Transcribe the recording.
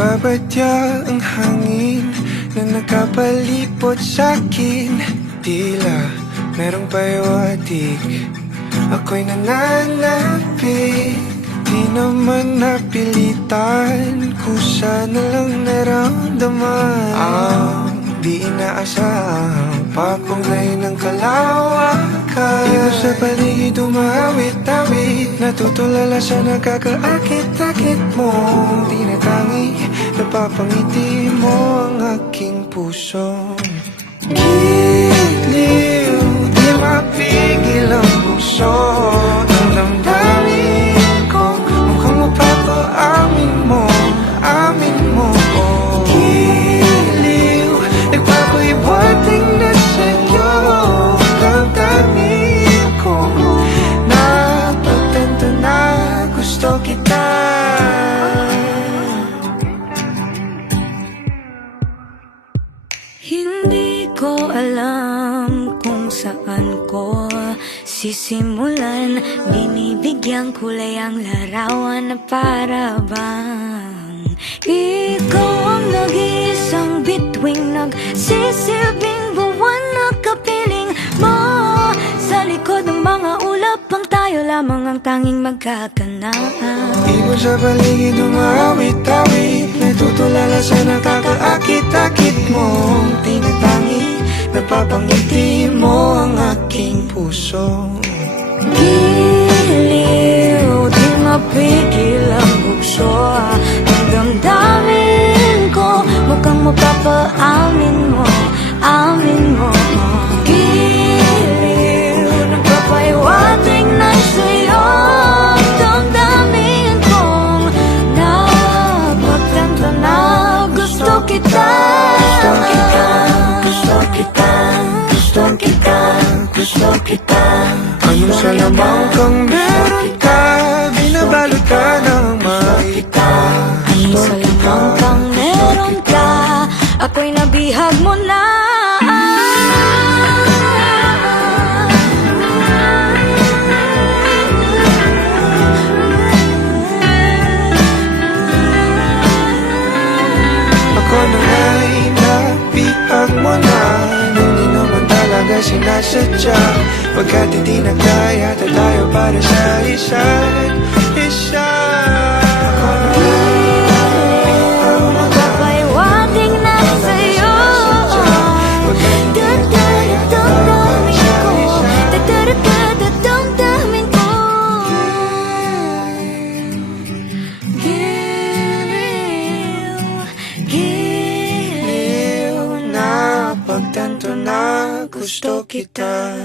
Nagbabadya ang hangin na nakapalipot sa'kin. Tila merong pahiwatig, ako'y nananapik. Di naman napilitan, kusa na lang naramdaman ang di inaasahang papunglay ng kalawakan. Iba sa paligid umawit-awit, natutulala sa nakakaakit-akit mo. Tinatangi, napapangiti mo ang aking puso. Giliw, di mapigil ang puso. Ang damdamin ko, mukhang mapapaamin mo, amin mo. Giliw, nagpapahiwatig na sa'yo. Ang damdamin ko, napagtanto na gusto kita. Hindi ko alam kung saan ko sisimulan. Binibigyan kulay ang larawan na para bang ikaw ang nag-iisang bituing, nagsisilbing buwan na kapiling mo. Sa likod ng mga ulap ang tayo lamang ang tanging magkakanaan. Ibon sa paligid umawit-awit, natutulala sa nakakaakit-akit mo. Tinatangi, napapangiti mo ang aking puso. Giliw, di mapigil ang bukso. Ang damdamin ko, mukhang mapapaamin mo, amin mo. Giliw, nagpapahiwatig na sa'yo. Ang damdamin kong napagtanto na gusto kita. Gusto kita, gusto kita, gusto kita, gusto kita. Anong salamang kang meron ka, binabalot ka ng makita. Anong salamang kang meron ka, ako'y nabihag mo na. Ako na nga'y nabihag mo na, nung di naman talaga sinasadya. Pagkat hindi na kaya tayo para sa isa't isa. Magpapahiwatig na sa'yo. Damdamin ko, Giliw, giliw, Napagtanto na gusto kita.